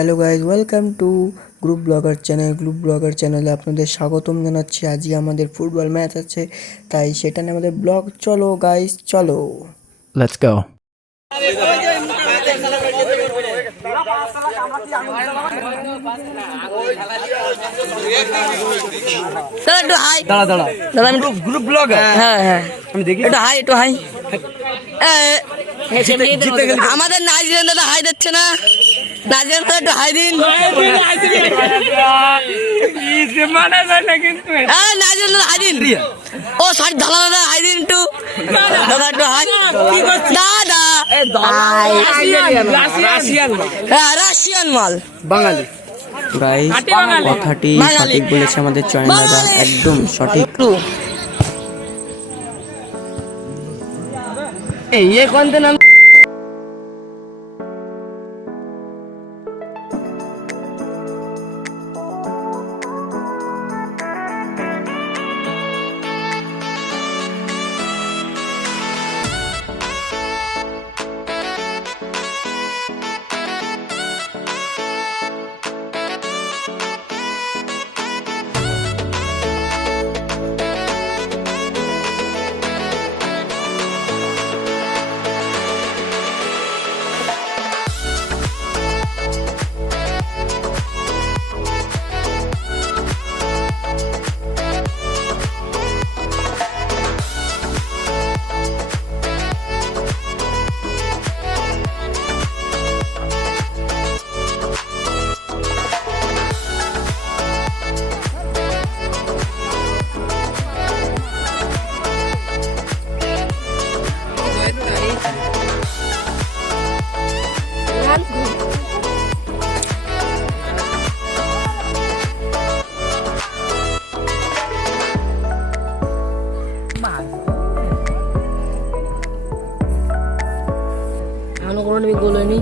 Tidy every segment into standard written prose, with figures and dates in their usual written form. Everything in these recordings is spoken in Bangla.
Hello guys, welcome to group blogger channel. Group blogger চ্যানেলে আপনাদের স্বাগতম জানাচ্ছি। আজকে আমাদের ফুটবল ম্যাচ আছে, তাই সেটা নিয়ে আমাদের ব্লগ। চলো গাইজ, চলো, লেটস গো। একটু হাই, দাঁড়া গ্রুপ ব্লগার। হ্যাঁ হ্যাঁ, আমি দেখি একটু হাই আমাদের নাইজেরিয়ান দাদা হাই দিচ্ছে না। নাইজেরিয়ান দাদা একটু হাই দিন। নাইজেরিয়ান দাদা হাই দিন। ও সরি, দাদা দাদা হাই দিন একটু। দাদা একটু হাই। দাদা রাশিয়ান মাল, বাঙালি। গাইজ কথাটি সঠিক বলেছে আমাদের চয়ন দাদা, একদম সঠিক। ये कौन थे नाम? কোনো আমি গোল হয়নি।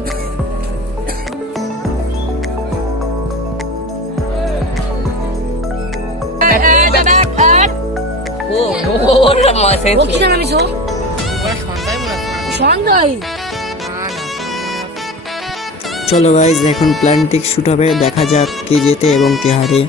চলো গাইজ, এখন প্ল্যান্টিক শুট হবে, দেখা যাক কে জেতে এবং কে হারে।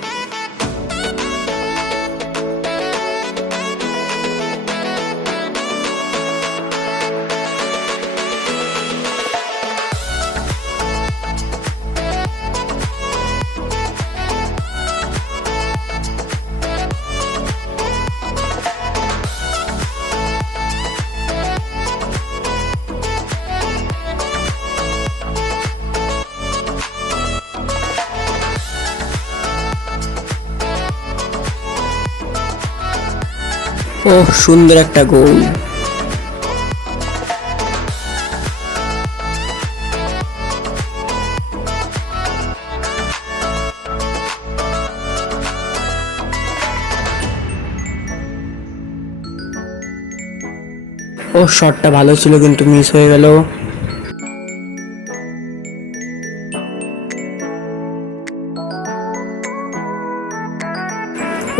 ওহ, সুন্দর একটা গোল। ও শটটা ভালো ছিল কিন্তু মিস হয়ে গেল।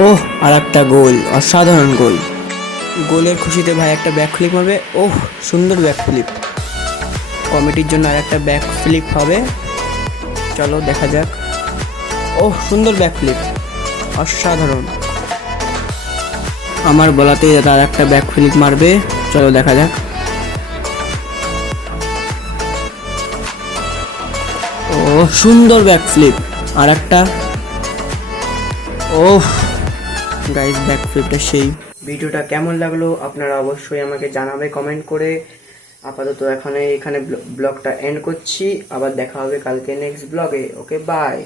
ওহ, আর একটা গোল, অসাধারণ গোল। গোলের খুশিতে ভাই একটা ব্যাক ফ্লিপ হবে। ওহ, সুন্দর ব্যাক ফ্লিপ। কমিটির জন্য আর একটা ব্যাক ফ্লিপ হবে, চলো দেখা যাক। ওহ, সুন্দর ব্যাক ফ্লিপ, অসাধারণ। আমার বলাতেই আর একটা ব্যাক ফ্লিপ মারবে, চলো দেখা যাক। ও সুন্দর ব্যাক ফ্লিপ, আর একটা। ওহ গাইস, ব্যাক ফ্লিপটা সেই। ভিডিওটা কেমন লাগলো আপনারা অবশ্যই আমাকে জানাবে কমেন্ট করে। আপাতত এখানে ব্লগটা এন্ড করছি, আবার দেখা হবে কালকে নেক্সট ব্লগে। ওকে, বাই।